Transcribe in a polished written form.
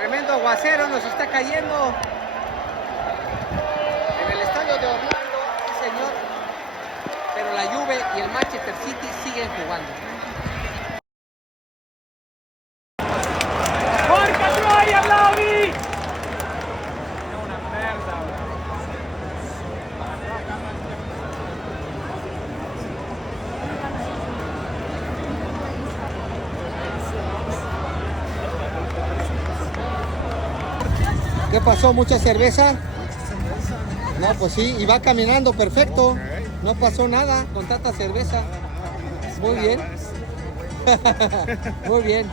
Tremendo aguacero nos está cayendo en el estadio de Orlando, sí señor. Pero la Juve y el Manchester City siguen jugando. Porca troia, Vlahovic! È una merda. ¿Qué pasó? ¿Mucha cerveza? No, pues sí, y va caminando perfecto. No pasó nada con tanta cerveza. Muy bien. Muy bien.